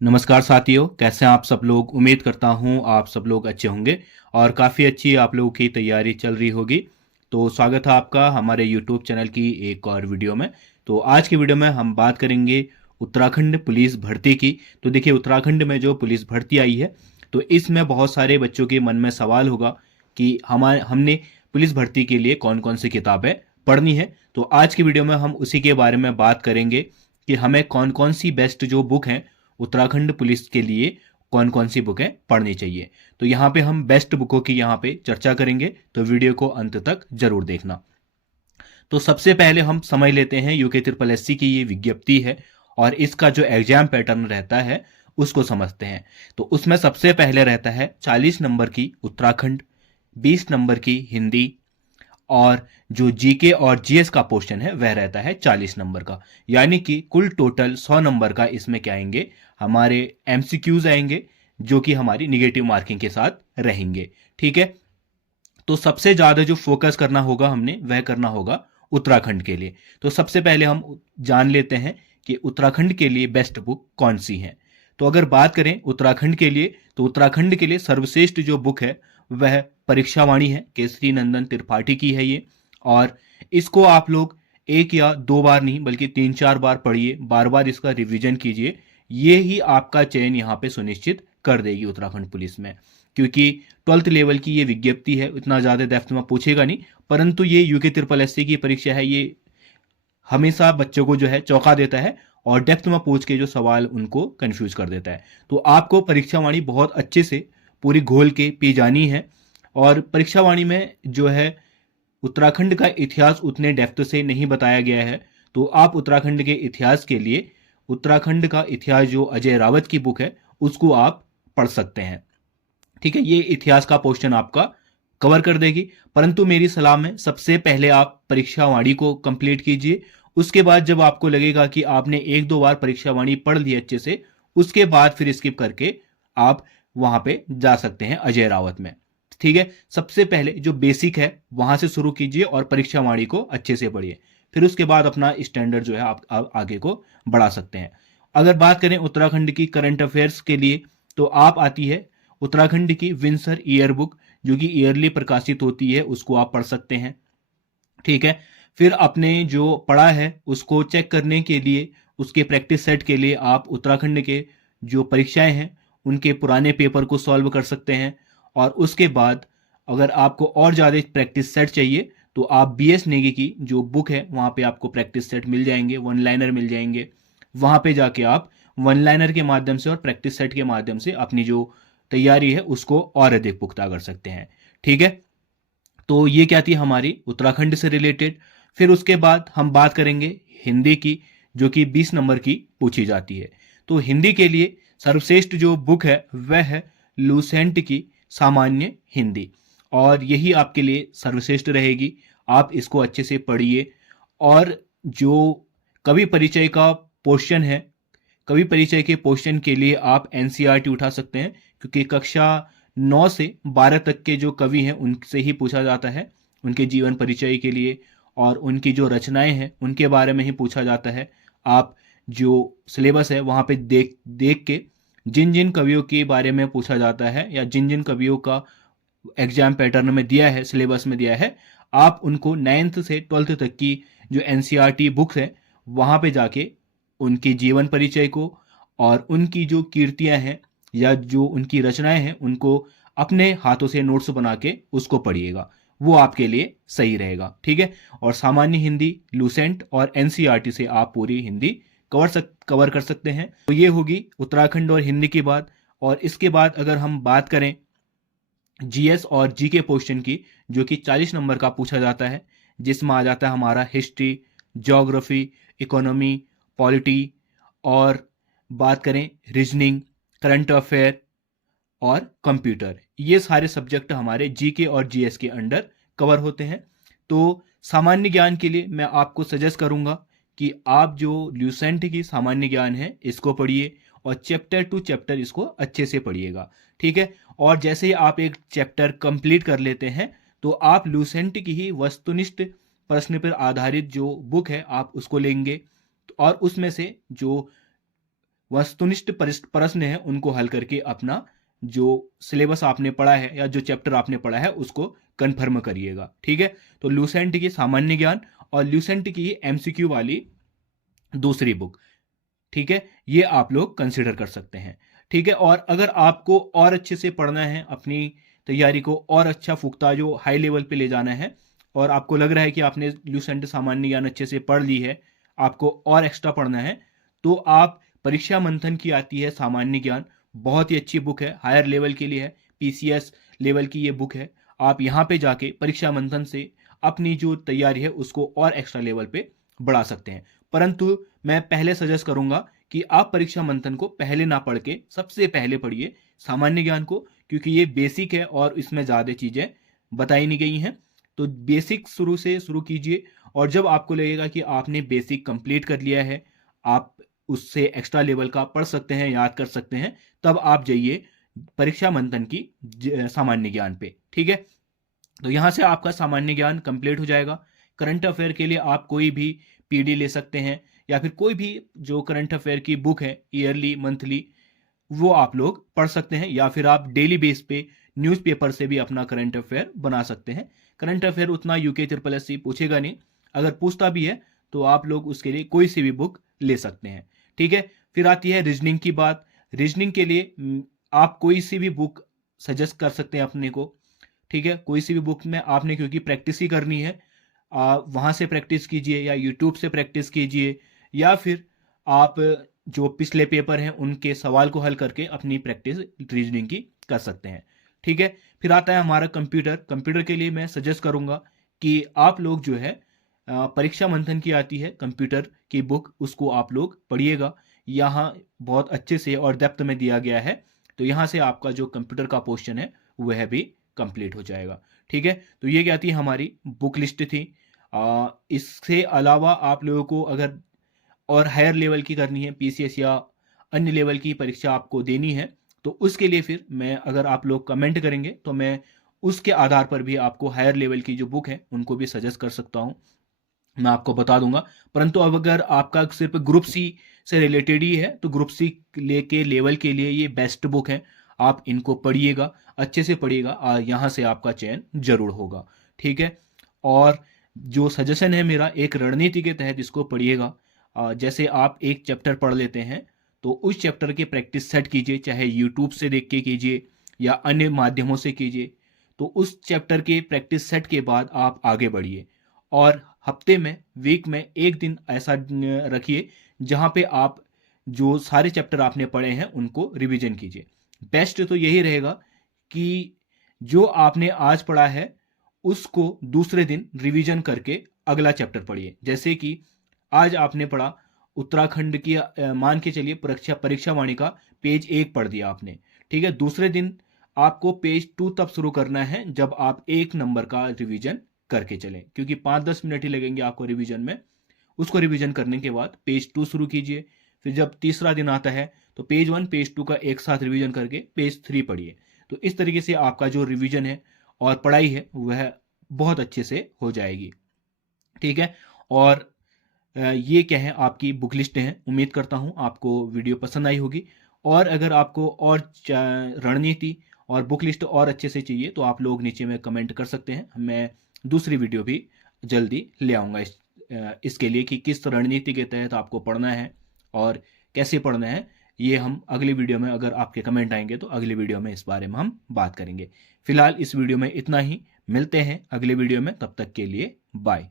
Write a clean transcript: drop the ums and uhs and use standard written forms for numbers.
नमस्कार साथियों, कैसे हैं आप सब लोग। उम्मीद करता हूं आप सब लोग अच्छे होंगे और काफ़ी अच्छी आप लोगों की तैयारी चल रही होगी। तो स्वागत है आपका हमारे यूट्यूब चैनल की एक और वीडियो में। तो आज की वीडियो में हम बात करेंगे उत्तराखंड पुलिस भर्ती की। तो देखिए, उत्तराखंड में जो पुलिस भर्ती आई है, तो इसमें बहुत सारे बच्चों के मन में सवाल होगा कि हमने पुलिस भर्ती के लिए कौन कौन सी किताबें पढ़नी है। तो आज की वीडियो में हम उसी के बारे में बात करेंगे कि हमें कौन कौन सी बेस्ट जो बुक हैं उत्तराखंड पुलिस के लिए, कौन कौन सी बुकें पढ़नी चाहिए। तो यहाँ पे हम बेस्ट बुकों की यहाँ पे चर्चा करेंगे, तो वीडियो को अंत तक जरूर देखना। तो सबसे पहले हम समझ लेते हैं यूके ट्रिपल एससी की ये विज्ञप्ति है और इसका जो एग्जाम पैटर्न रहता है उसको समझते हैं। तो उसमें सबसे पहले रहता है 40 नंबर की उत्तराखंड, 20 नंबर की हिंदी, और जो जीके और जीएस का पोर्शन है वह रहता है 40 नंबर का। यानी कि कुल टोटल 100 नंबर का इसमें क्या आएंगे, हमारे एमसीक्यूज आएंगे, जो कि हमारी निगेटिव मार्किंग के साथ रहेंगे। ठीक है। तो सबसे ज्यादा जो फोकस करना होगा हमने वह करना होगा उत्तराखंड के लिए। तो सबसे पहले हम जान लेते हैं कि उत्तराखंड के लिए बेस्ट बुक कौन सी है। तो अगर बात करें उत्तराखंड के लिए, तो उत्तराखंड के लिए सर्वश्रेष्ठ जो बुक है वह परीक्षावाणी है, केसरी नंदन त्रिपाठी की है ये। और इसको आप लोग एक या दो बार नहीं बल्कि तीन चार बार पढ़िए, बार बार इसका रिवीजन कीजिए। ये ही आपका चयन यहाँ पे सुनिश्चित कर देगी उत्तराखंड पुलिस में। क्योंकि 12th लेवल की ये विज्ञप्ति है, इतना ज़्यादा डेप्थ में पूछेगा नहीं, परंतु ये यूके ट्रिपल एससी की परीक्षा है, ये हमेशा बच्चों को जो है चौंका देता है और डेप्थ में पूछ के जो सवाल उनको कंफ्यूज कर देता है। तो आपको परीक्षावाणी बहुत अच्छे से पूरी घोल के पी जानी है। और परीक्षावाणी में जो है उत्तराखंड का इतिहास उतने डेप्थ से नहीं बताया गया है। तो आप उत्तराखंड के इतिहास के लिए उत्तराखंड का इतिहास जो अजय रावत की बुक है उसको आप पढ़ सकते हैं। ठीक है, ये इतिहास का पोर्शन आपका कवर कर देगी। परंतु मेरी सलाह में सबसे पहले आप परीक्षावाणी को कंप्लीट कीजिए। उसके बाद जब आपको लगेगा कि आपने एक दो बार परीक्षावाणी पढ़ ली अच्छे से, उसके बाद फिर स्किप करके आप वहां पे जा सकते हैं अजय रावत में। ठीक है, सबसे पहले जो बेसिक है वहां से शुरू कीजिए और परीक्षावाणी को अच्छे से पढ़िए। फिर उसके बाद अपना स्टैंडर्ड जो है आप आगे को बढ़ा सकते हैं। अगर बात करें उत्तराखंड की करंट अफेयर्स के लिए, तो आप आती है उत्तराखंड की विंसर ईयर बुक, जो कि ईयरली प्रकाशित होती है, उसको आप पढ़ सकते हैं। ठीक है। फिर अपने जो पढ़ा है उसको चेक करने के लिए, उसके प्रैक्टिस सेट के लिए आप उत्तराखंड के जो परीक्षाएं हैं उनके पुराने पेपर को सॉल्व कर सकते हैं। और उसके बाद अगर आपको और ज़्यादा प्रैक्टिस सेट चाहिए तो आप बीएस नेगी की जो बुक है वहाँ पे आपको प्रैक्टिस सेट मिल जाएंगे, वन लाइनर मिल जाएंगे। वहाँ पे जाके आप वन लाइनर के माध्यम से और प्रैक्टिस सेट के माध्यम से अपनी जो तैयारी है उसको और अधिक पुख्ता कर सकते हैं। ठीक है। तो ये क्या थी हमारी उत्तराखंड से रिलेटेड। फिर उसके बाद हम बात करेंगे हिंदी की, जो कि 20 नंबर की पूछी जाती है। तो हिंदी के लिए सर्वश्रेष्ठ जो बुक है वह है लूसेंट की सामान्य हिंदी, और यही आपके लिए सर्वश्रेष्ठ रहेगी। आप इसको अच्छे से पढ़िए। और जो कवि परिचय का पोर्शन है, कवि परिचय के पोर्शन के लिए आप एनसीईआरटी उठा सकते हैं, क्योंकि कक्षा 9 से 12 तक के जो कवि हैं उनसे ही पूछा जाता है, उनके जीवन परिचय के लिए और उनकी जो रचनाएं हैं उनके बारे में ही पूछा जाता है। आप जो सिलेबस है वहाँ पे देख देख के जिन जिन कवियों के बारे में पूछा जाता है या जिन जिन कवियों का एग्जाम पैटर्न में दिया है, सिलेबस में दिया है, आप उनको 9th से 12th तक की जो एनसीईआरटी बुक्स है वहाँ पे जाके उनके जीवन परिचय को और उनकी जो कीर्तियां हैं या जो उनकी रचनाएं हैं उनको अपने हाथों से नोट्स बना के उसको पढ़िएगा, वो आपके लिए सही रहेगा। ठीक है। और सामान्य हिंदी, लूसेंट और एनसीईआरटी से आप पूरी हिंदी कवर कर सकते हैं। तो ये होगी उत्तराखंड और हिंदी की बात। और इसके बाद अगर हम बात करें जीएस और जीके क्वेश्चन की, जो कि 40 नंबर का पूछा जाता है, जिसमें आ जाता है हमारा हिस्ट्री, ज्योग्राफी, इकोनॉमी, पॉलिटी, और बात करें रीजनिंग, करंट अफेयर और कंप्यूटर। ये सारे सब्जेक्ट हमारे जीके और जीएस के अंडर कवर होते हैं। तो सामान्य ज्ञान के लिए मैं आपको सजेस्ट करूंगा कि आप जो ल्यूसेंट की सामान्य ज्ञान है इसको पढ़िए और चैप्टर टू चैप्टर इसको अच्छे से पढ़िएगा। ठीक है। और जैसे ही आप एक चैप्टर कंप्लीट कर लेते हैं तो आप लूसेंट की ही वस्तुनिष्ठ प्रश्न पर आधारित जो बुक है आप उसको लेंगे और उसमें से जो वस्तुनिष्ठ प्रश्न है उनको हल करके अपना जो सिलेबस आपने पढ़ा है या जो चैप्टर आपने पढ़ा है उसको कंफर्म करिएगा। ठीक है, तो ल्यूसेंट की सामान्य ज्ञान और ल्यूसेंट की एमसीक्यू वाली दूसरी बुक, ठीक है, ये आप लोग कंसिडर कर सकते हैं। ठीक है, और अगर आपको और अच्छे से पढ़ना है, अपनी तैयारी को और अच्छा पुख्ता जो हाई लेवल पे ले जाना है, और आपको लग रहा है कि आपने ल्यूसेंट सामान्य ज्ञान अच्छे से पढ़ ली है, आपको और एक्स्ट्रा पढ़ना है, तो आप परीक्षा मंथन की आती है सामान्य ज्ञान, बहुत ही अच्छी बुक है, हायर लेवल के लिए है, पीसीएस लेवल की ये बुक है। आप यहाँ पे जाके परीक्षा मंथन से अपनी जो तैयारी है उसको और एक्स्ट्रा लेवल पे बढ़ा सकते हैं। परंतु मैं पहले सजेस्ट करूंगा कि आप परीक्षा मंथन को पहले ना पढ़ के सबसे पहले पढ़िए सामान्य ज्ञान को, क्योंकि ये बेसिक है और इसमें ज़्यादा चीज़ें बताई नहीं गई हैं। तो बेसिक शुरू से शुरू कीजिए, और जब आपको लगेगा कि आपने बेसिक कंप्लीट कर लिया है, आप उससे एक्स्ट्रा लेवल का पढ़ सकते हैं, याद कर सकते हैं, तब आप जाइए परीक्षा मंथन की सामान्य ज्ञान पे। ठीक है, तो यहाँ से आपका सामान्य ज्ञान कंप्लीट हो जाएगा। करंट अफेयर के लिए आप कोई भी पीडी ले सकते हैं, या फिर कोई भी जो करंट अफेयर की बुक है ईयरली मंथली, वो आप लोग पढ़ सकते हैं, या फिर आप डेली बेस पे न्यूज़पेपर से भी अपना करंट अफेयर बना सकते हैं। करंट अफेयर उतना यूके SSC पूछेगा नहीं, अगर पूछता भी है तो आप लोग उसके लिए कोई सी भी बुक ले सकते हैं। ठीक है, फिर आती है रीजनिंग की बात। रीजनिंग के लिए आप कोई सी भी बुक सजेस्ट कर सकते हैं अपने को। ठीक है, कोई सी भी बुक में आपने, क्योंकि प्रैक्टिस ही करनी है, वहाँ से प्रैक्टिस कीजिए या यूट्यूब से प्रैक्टिस कीजिए, या फिर आप जो पिछले पेपर हैं उनके सवाल को हल करके अपनी प्रैक्टिस रीजनिंग की कर सकते हैं। ठीक है, फिर आता है हमारा कंप्यूटर। कंप्यूटर के लिए मैं सजेस्ट करूंगा कि आप लोग जो है परीक्षा मंथन की आती है कंप्यूटर की बुक, उसको आप लोग पढ़िएगा। यहाँ बहुत अच्छे से और डेप्थ में दिया गया है, तो यहाँ से आपका जो कंप्यूटर का पोर्शन है वह भी कंप्लीट हो जाएगा। ठीक है, तो ये क्या थी, हमारी बुक लिस्ट थी। इससे अलावा आप लोगों को अगर और हायर लेवल की करनी है, पीसीएस या अन्य लेवल की परीक्षा आपको देनी है, तो उसके लिए फिर मैं, अगर आप लोग कमेंट करेंगे तो मैं उसके आधार पर भी आपको हायर लेवल की जो बुक है उनको भी सजेस्ट कर सकता हूँ, मैं आपको बता दूंगा। परंतु अब अगर आपका सिर्फ ग्रुप सी से रिलेटेड ही है, तो ग्रुप सी के लेवल के लिए ये बेस्ट बुक है, आप इनको पढ़िएगा, अच्छे से पढ़िएगा, यहाँ से आपका चयन जरूर होगा। ठीक है, और जो सजेशन है मेरा, एक रणनीति के तहत इसको पढ़िएगा। जैसे आप एक चैप्टर पढ़ लेते हैं तो उस चैप्टर की प्रैक्टिस सेट कीजिए, चाहे यूट्यूब से देख के कीजिए या अन्य माध्यमों से कीजिए। तो उस चैप्टर के प्रैक्टिस सेट के बाद आप आगे बढ़िए, और हफ्ते में, वीक में एक दिन ऐसा रखिए जहाँ पे आप जो सारे चैप्टर आपने पढ़े हैं उनको रिवीजन कीजिए। बेस्ट तो यही रहेगा कि जो आपने आज पढ़ा है उसको दूसरे दिन रिवीजन करके अगला चैप्टर पढ़िए। जैसे कि आज आपने पढ़ा उत्तराखंड की, मान के चलिए परीक्षा वाणी का पेज 1 पढ़ दिया आपने। ठीक है, दूसरे दिन आपको पेज 2 तब शुरू करना है जब आप 1 नंबर का रिवीजन करके चलें, क्योंकि 5-10 मिनट ही लगेंगे आपको रिवीजन में। उसको रिवीजन करने के बाद पेज 2 शुरू कीजिए। फिर जब तीसरा दिन आता है तो पेज 1 पेज 2 का एक साथ रिवीजन करके पेज 3 पढ़िए। तो इस तरीके से आपका जो रिवीजन है और पढ़ाई है वह बहुत अच्छे से हो जाएगी। ठीक है, और ये क्या है, आपकी बुक लिस्ट है। उम्मीद करता हूँ आपको वीडियो पसंद आई होगी, और अगर आपको और रणनीति और बुक लिस्ट और अच्छे से चाहिए तो आप लोग नीचे में कमेंट कर सकते हैं। मैं दूसरी वीडियो भी जल्दी ले आऊँगा इसके लिए कि किस रणनीति के तहत आपको पढ़ना है और कैसे पढ़ना है। ये हम अगली वीडियो में, अगर आपके कमेंट आएंगे तो अगली वीडियो में इस बारे में हम बात करेंगे। फिलहाल इस वीडियो में इतना ही, मिलते हैं अगले वीडियो में, तब तक के लिए बाय।